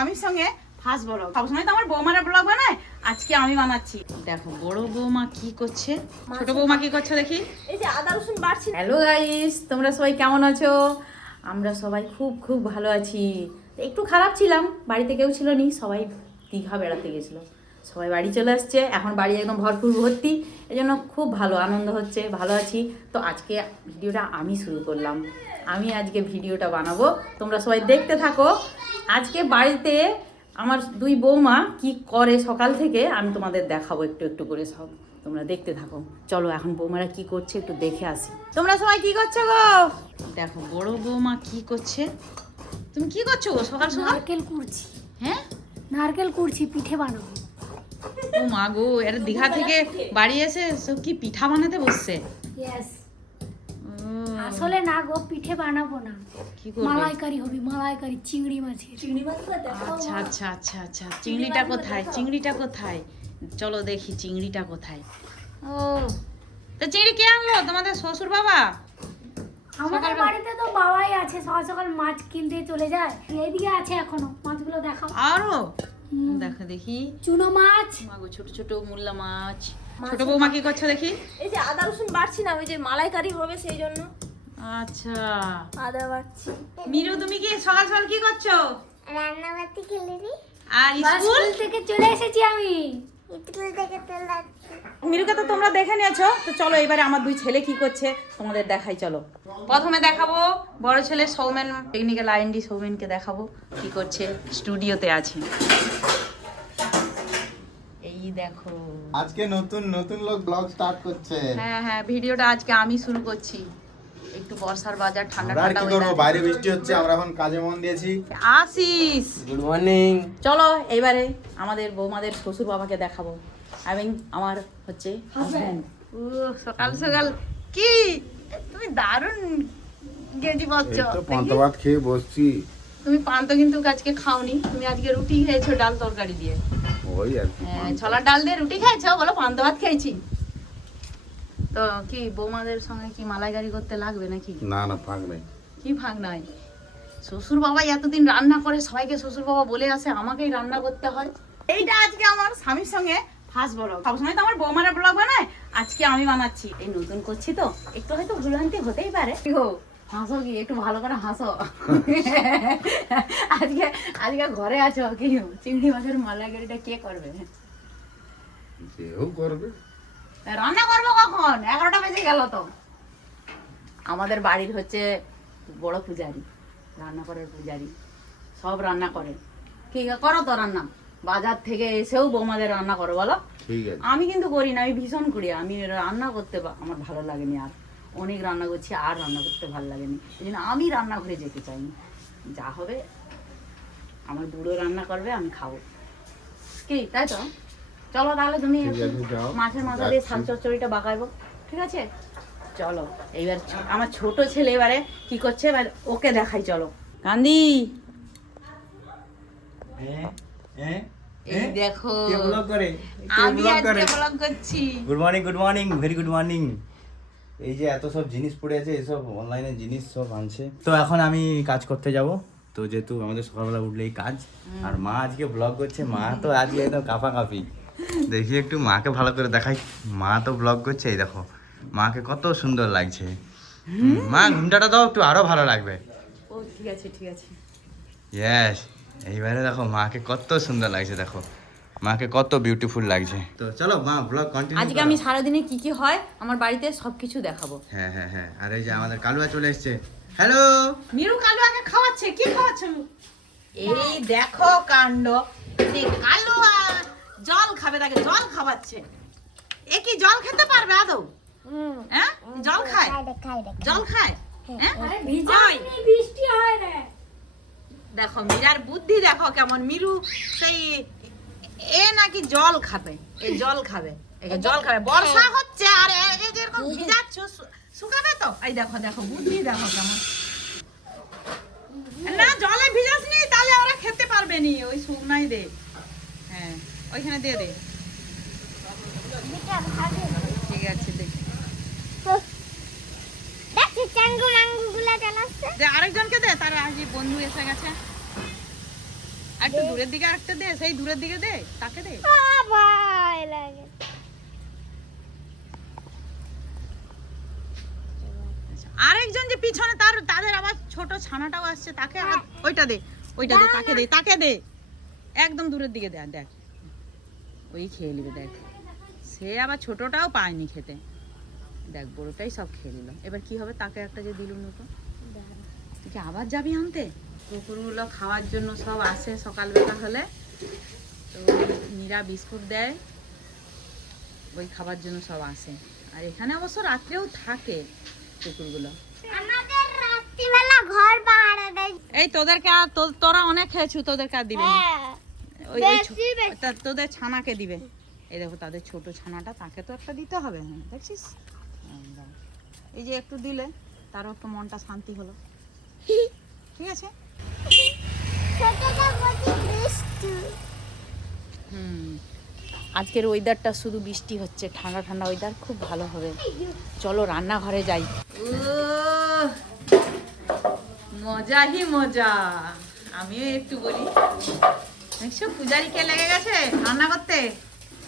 স্বামীর সঙ্গে first blog. সবসময় তো আমার বৌমারা ব্লগ বানায়, আজকে আমি বানাচ্ছি। দেখো বড় বৌমা কি করছে, ছোট বৌমা কি করছে দেখি। এই যে আদা রসুন বাড়ছি। হ্যালো গাইস, তোমরা সবাই কেমন আছো? আমরা সবাই খুব খুব ভালো আছি। একটু খারাপ ছিলাম, বাড়িতে কেউ ছিল নি, সবাই দীঘা বেড়াতে গেছিলো, সবাই বাড়ি চলে আসছে, এখন বাড়ি একদম ভরপুর ভর্তি, এই জন্য খুব ভালো আনন্দ হচ্ছে, ভালো আছি। তো আজকে ভিডিওটা আমি শুরু করলাম, আমি আজকে ভিডিওটা বানাবো, তোমরা সবাই দেখতে থাকো। আজকে বাড়িতে আমার দুই বৌমা কি করে সকাল থেকে আমি তোমাদের দেখাবো একটু একটু করে সব, তোমরা দেখতে থাকো। চলো এখন বৌমারা কি করছে একটু দেখে আসি। তোমরা সবাই কি করছো গো? দেখো বড় বৌমা কি করছে। তুমি কি করছো গো সকাল সকাল? নারকেল কুড়ছি। হ্যাঁ, নারকেল কুড়ছি, পিঠে বানাবো। ও মা গো, এর দীঘা থেকে বাড়ি এসে সব কি পিঠা বানাতে বসছে? ইয়েস। আসলে না গো, পিঠে বানাবো না, কি করবে? মালাইকারি হবে, মালাইকারি চিংড়ি মাছের। চিংড়ি মাছ আচ্ছা আচ্ছা আচ্ছা আচ্ছা, চিংড়িটা কোথায়? চিংড়িটা কোথায়? চলো দেখি চিংড়িটা কোথায়। ও, তো চিংড়ি কে আনলো? তোমাদের শ্বশুর বাবা? আমাদের বাড়িতে তো বাবাই আছে, সকাল সকাল মাছ কিনতে চলে যায়। এইদিকে আছে এখনো, মাছগুলো দেখাও। আরো দেখো দেখি, চুনো মাছ, মাগো ছোট ছোট মুল্লা মাছ। ছোট বৌমা কি করছো দেখি। এই যে আদা রসুন বাড়ছি না, ওই যে মালাইকারি হবে সেই জন্য আচ্ছা, আদা বাড়ছি। মিরু তুমি কি সকাল সকাল কি করছো? রান্না বাতি খেলে নি, আর স্কুল থেকে চলে এসেছি আমি। স্কুল থেকে চলে আসছি। মিরুকে তো তোমরা দেখে নিয়েছো, তো চলো এবারে আমার দুই ছেলে কি করছে তোমাদের দেখাই। চলো প্রথমে দেখাবো বড় ছেলে সৌমেন, টেকনিক্যাল আইএনডি সৌমেনকে দেখাবো কি করছে, স্টুডিওতে আছে। এই দেখো, আজকে নতুন নতুন লোক ব্লগ স্টার্ট করছে। হ্যাঁ হ্যাঁ, ভিডিওটা আজকে আমি শুরু করছি। একটু বর্ষার বাজার, ঠান্ডা আমরা আর ঠান্ডা কি করবো, weather। বাইরে বৃষ্টি হচ্ছে, আমরা এখন কাজে মন দিয়েছি। আসিস, গুড মর্নিং। চলো এইবারে আমাদের বৌমাদের শ্বশুর বাবাকে দেখাবো। আমি আমার হচ্ছে হাজবেন্ড। ও সকাল সকাল কি তুমি দারুণ গেঞ্জি পরছ। পান্তা ভাত খেয়ে বসছি। তুমি পান্তা কিন্তু আজকে খাওনি, তুমি আজকে রুটি খেয়েছো ডাল তরকারি দিয়ে। ওই আর ছোলার ডাল দিয়ে রুটি খাইছো, বলো পান্তা ভাত খেয়েছি। তো কি বৌমাদের সঙ্গে কি মালাইকারি করতে লাগবে নাকি? না না, ফাঁক নাই। কি ভাগ নাই, শ্বশুর বাবা এতদিন রান্না করে, সবাইকে শ্বশুর বাবা বলে আসে, আমাকেই রান্না করতে হয়। এইটা আজকে আমার স্বামীর সঙ্গে ফার্স্ট ব্লগ। সবসময় তো আমার বৌমারা ব্লগ বানায়, আজকে আমি বানাচ্ছি। এই নতুন করছি তো একটু হয়তো ভুলভ্রান্তি হতেই পারে। গো হাসো কি, একটু ভালো করে হাসো। আজকে আজকে ঘরে আছো কি, চিংড়ি মাছের মালাইকারিটা কে করবে? কেউ করবে। রান্না করবো কখন? 11টা বেজে গেল তো। আমাদের বাড়ির হচ্ছে বড় পূজারি, রান্না করে পূজারি, সব রান্না করে। কি করো তো রান্না, বাজার থেকে এসেও বৌমাদের রান্না করো বলো। ঠিক আছে। আমি কিন্তু করি না, আমি ভীষণ করি, আমি রান্না করতে আমার ভালো লাগেনি, আর অনেক রান্না করছি আর রান্না করতে ভালো লাগেনি, এই জন্য আমি রান্নাঘরে যেতে চাইনি। যা হবে আমার বুড়ো রান্না করবে, আমি খাবো, কি তাই তো? চলো তাহলে তুমি ঠিক আছে, যাও। মাছের মাথা দিয়ে শাক চচ্চড়িটা বাগাইবো, ঠিক আছে? চলো এইবার আমার ছোট ছেলে এবারে কি করছে, এবার ওকে দেখাই। চলো কান্দি, এই দেখো কে ব্লগ করে? আমি আজকে ব্লগ করছি। Good morning, good morning, very good morning. এই যে এত সব জিনিস পড়ে আছে, এইসব অনলাইনে জিনিস সব আনছে। তো এখন আমি কাজ করতে যাব, তো যেহেতু আমাদের সকালবেলা উঠলেই কাজ, আর মা আজকে ব্লগ করছে, মা তো আজকে একদম কাঁপাকাঁপি। দেখি একটু মাকে ভালো করে দেখাই, মা তো ব্লগ করছে, এই দেখো মাকে কত সুন্দর লাগছে। মা ঘুমটাটা দাও একটু, আরো ভালো লাগবে। ও ঠিক আছে ঠিক আছে। ইয়েস, এইবারে দেখো মাকে কত সুন্দর লাগছে, দেখো মাকে কত বিউটিফুল লাগছে। তো চলো মা ব্লগ কন্টিনিউ। আজকে আমি সারাদিনে কি কি হয় আমার বাড়িতে সবকিছু দেখাবো। হ্যাঁ হ্যাঁ হ্যাঁ, আর এই যে আমাদের কালুয়া চলে এসেছে। হ্যালো। মিরু কালু আগে খাওয়াচ্ছে, কি খাওয়াচ্ছে? এই দেখো কাণ্ড, সেই কালুয়া জল খাবে, তাকে জল খাওয়াচ্ছে। এ কি জল খেতে পারবে আদৌ? হ্যাঁ, জল খায়? জল খায়? হ্যাঁ, ওই, বৃষ্টি হয় রে। দেখো মীরার বুদ্ধি দেখো কেমন। মিরু সেই এ নাকি জল খাবে, এই জল খাবে, এই জল খাবে। বর্ষা হচ্ছে আর এরকম ভিজাচ্ছ, শুকাবে তো। এই দেখো দেখো বুদ্ধি দেখো কেমন। না জলে ভিজাসনি তাহলে ওরা খেতে পারবে নি, ওই শুকনাই দে। হ্যাঁ ওইখানে দিয়ে দে, ঠিক আছে। দেখি দেখছি চাঙ্গু মাঙ্গু গুলা চালাচ্ছে। দে, আরেকজনকে দে, তার আজ বন্ধু এসে গেছে। আর একটু দূরের দিকে একটা দে, সেই দূরের দিকে দে, তাকে দে। ভয় লাগে। আরেকজন যে পিছনে তাদের আবার ছোট ছানাটাও আসছে, তাকে আবার ওইটা দে, তাকে দে, একদম দূরের দিকে দে। আর দেখ ওই খেয়ে নিবে, দেখ সে আবার ছোটটাও পায়নি খেতে, দেখ বড়টাই সব খেয়ে নিল। এবার কি হবে, তাকে একটা যে দিলুম তো, তুই কি আবার যাবি আনতে? কুকুরগুলো খাওয়ার জন্য সব আসে সকালবেলা হলে, তো নীরা বিস্কুট দেয়, ওই খাবার জন্য সব আসে। আর এখানে অবশ্য রাত্রেও থাকে কুকুরগুলো। আমাদের রাত্রিবেলা ঘর পাহারা দেয়। এই তোদেরকে আর তোরা অনেক খেয়েছু, তোদেরকে আর দিবে না। হ্যাঁ, ওই বেশি বেশি। তোদের ছানাকে দিবে। এই দেখো তাদের ছোট ছানাটা, তাকে তো একটা দিতে হবে। হ্যাঁ দেখছিস, দাও। এই যে একটু দিলে তারও একটু মনটা শান্তি হলো। ঠিক আছে। ছোটটা বলছি বৃষ্টি। আজকের ওয়েদারটা শুধু বৃষ্টি হচ্ছে, ঠান্ডা ঠান্ডা ওয়েদার, খুব ভালো হবে। চলো রান্নাঘরে যাই। মজা হি মজা। আমিও একটু বলি, দেখছো পূজারি কে লেগে গেছে রান্না করতে।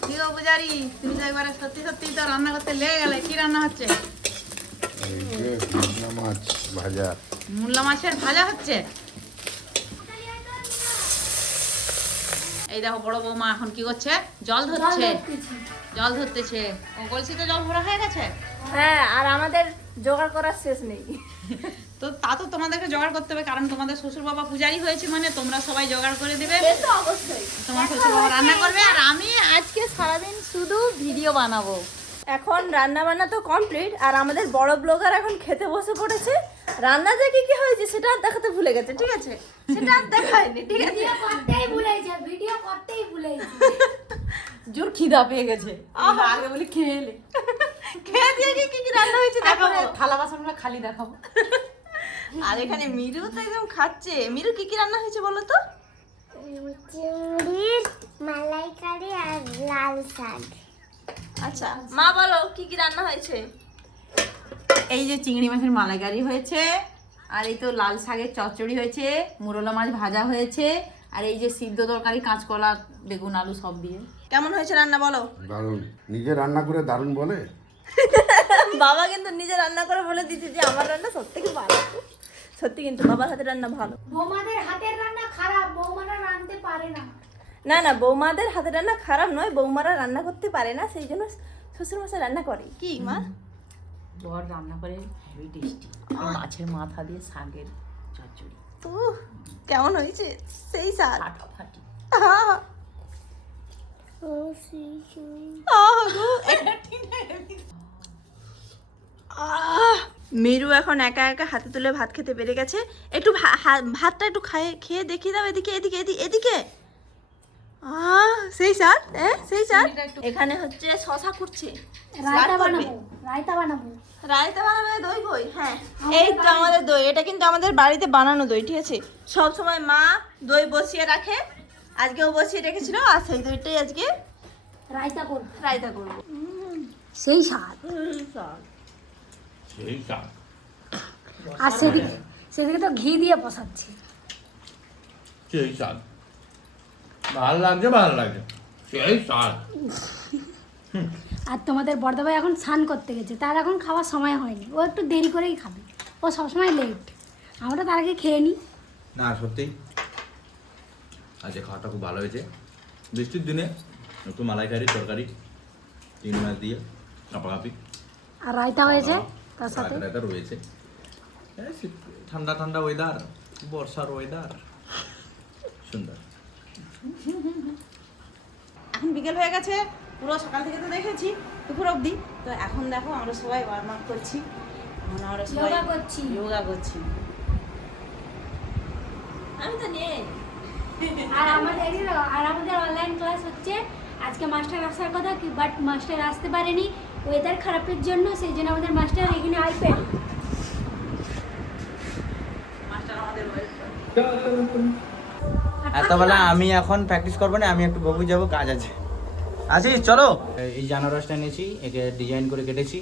কি গো পূজারি, তুমি তো একবারে সত্যি সত্যি তো রান্না করতে লেগে গেলে। কি রান্না হচ্ছে? এই যে মূলা মাছ ভাজা। মূলা মাছের ভাজা হচ্ছে। এই দেখো বড় বৌমা এখন কি করছে, জল ধরতেছে। ও কলসিতে জল ভরা হয়ে গেছে। হ্যাঁ, আর আমাদের জোগাড় করার শেষ নেই। তো তা তো তোমাদেরকে জোগাড় করতে হবে, কারণ তোমাদের শ্বশুর বাবা পূজারি হয়েছে মানে তোমরা সবাই জোগাড় করে দেবে। সে তো অবশ্যই। তোমার শ্বশুর বাবা রান্না করবে, আর আমি আজকে সারাদিন শুধু ভিডিও বানাবো। এখন রান্না বান্না তো কমপ্লিট, আর আমাদের বড় ব্লগার এখন খেতে বসে পড়েছে। রান্না যে কি হয়েছে সেটা আর দেখাতে ভুলে গেছে, ঠিক আছে? সেটা আর দেখায়নি, ঠিক আছে? ভিডিও করতেই ভুলেছে। জোর খিদা পেয়ে গেছে, আগে বলি খেয়ে এলে। খেয়ে দিয়ে কি কি রান্না হয়েছে দেখাবো। থালা বাসনগুলো খালি দেখাবো। আর এখানে মিরু তো একদম খাচ্ছে। মিরু কি কি রান্না হয়েছে বলো তো? চিংড়ির মালাইকারি আর লাল শাক। আচ্ছা, মা বলো কি কি রান্না হয়েছে? এই যে চিংড়ি মাছের মালাইকারি হয়েছে, আর এই তো লাল শাকের চচ্চড়ি হয়েছে, মুরলা মাছ ভাজা হয়েছে, আর এই যে সিদ্ধ তরকারি, কাঁচকলা, বেগুন, আলু সব দিয়ে। কেমন হয়েছে রান্না বলো? দারুণ, নিজে রান্না করে দারুণ বলে। বাবা কিন্তু নিজে রান্না করে বলে দিচ্ছে যে আমার রান্না সত্যি ভালো। সত্যি কিন্তু বাবার হাতের রান্না ভালো। বৌমাদের হাতের রান্না খারাপ, বৌমারা রাঁধতে পারে না। না না, বৌমাদের হাতের রান্না খারাপ নয়, বৌমারা রান্না করতে পারে না, সেই জন্য শ্বশুরমশাই রান্না করে। কি মা? বর রান্না করে হেভি টেস্টি, মাছের মাথা দিয়ে শাকের চচ্চড়ি, কেমন হয়েছে? সেই স্বাদ। ফাটাফাটি। মেরু এখন একা একা হাতে তুলে ভাত খেতে পেরে গেছে। একটু ভাতটা একটু খেয়ে দেখিয়ে দাও। এদিকে এদিকে এদিকে। সেই স্বাদ, সেই স্বাদ। এখানে হচ্ছে শশা কুটছে, রায়তা বানাবো। রায়তা বানাবে, দই বই। হ্যাঁ, এই তো আমাদের দই। এটা কিন্তু আমাদের বাড়িতে বানানো দই, ঠিক আছে? সব সময় মা দই বসিয়ে রাখে, আজকেও বসিয়ে রেখেছিল, আর সেই দইটাই আজকে রায়তা করবো। সেই স্বাদ। সেই কাজ। আর সেদিকে তো ঘি দিয়ে বসাচ্ছি। সেই স্বাদ। ভালো লাগছে। সেই স্বাদ। আর তোমাদের বড়দা ভাই এখন স্নান করতে গেছে, তার এখন খাওয়ার সময় হয়নি, ও একটু দেরি করেই খাবে, ও সবসময় লেট। আমরা তার আগে খেয়ে নিই। না সত্যি আজকে খাওয়াটা খুব ভালো হয়েছে। বৃষ্টির দিনে একটু মালাইকারি তরকারি, চিংড়ি মাছ দিয়ে কাপাকাপি, আর রায়তা হয়েছে তার সাথে। রায়তা রয়েছে। ঠান্ডা ঠান্ডা ওয়েদার, বর্ষার ওয়েদার, সুন্দর। এখন বিকেল হয়ে গেছে, পুরো সকাল থেকে তো দেখেছি দুপুর অবধি। তো এখন দেখো আমরা সবাই ওয়ার্ম আপ করছি, এখন আমরা সবাই যোগা করছি। আমি তো নেই। আর আমাদের অনলাইন ক্লাস হচ্ছে। আজকে মাস্টার আসার কথা, বাট মাস্টার আসতে পারেনি ওয়েদার খারাপের জন্য, সেই জন্য আমাদের মাস্টার এখানে আইপ্যাড। এতবেলা আমি এখন প্র্যাকটিস করবো না, আমি একটু ববু যাবো, কাজ আছে। আসিস চলো। এই জানারসটা নিয়েছি, একে ডিজাইন করে কেটেছি,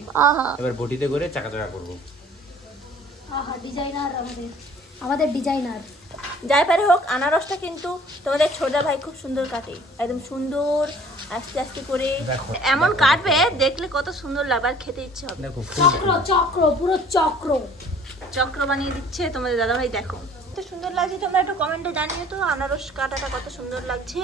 এবার বটিতে করে চাকা চাকা করবো। ডিজাইনার আমাদের ডিজাইনার। যাই পারে হোক, আনারসটা কিন্তু তোমাদের ছোটদা ভাই খুব সুন্দর কাটে, একদম সুন্দর আস্তে আস্তে করে এমন কাটবে, দেখলে কত সুন্দর লাগবে আর খেতে ইচ্ছে হবে। দেখো চক্র চক্র পুরো চক্র। চক্র বানিয়ে দিচ্ছে তোমাদের দাদা ভাই, দেখো কত সুন্দর লাগছে। তোমরা একটু কমেন্টে জানিও তো আনারস কাটাটা কত সুন্দর লাগছে।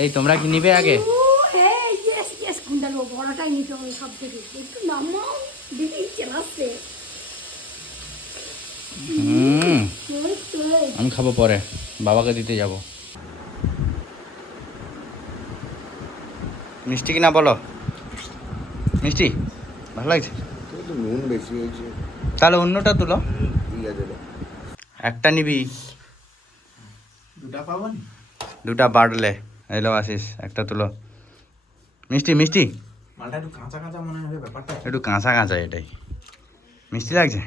এই তোমরা কি নিবে আগে? ও হ্যাঁ, ইয়েস ইয়েস, কোনটা নেবো? বড়টাই নিতে হবে সব থেকে। একটু নামাও, দিদি চেলাচ্ছে। আমি খাবো পরে, বাবাকে দিতে যাব। মিষ্টি কিনা বলো? মিষ্টি ভালো লাগছে? একটু নুন বেশি হয়েছে। তাহলে অন্যটা তুলো। ঠিক আছে রে। একটা নিবি? দুটা পাবো নি? দুটা বাড়লে এলো আসিস, একটা তুলো। মিষ্টি মিষ্টি মালটা একটু কাঁচা কাঁচা মনে হবে ব্যাপারটা। একটু কাঁচা কাঁচা, এটাই মিষ্টি লাগছে।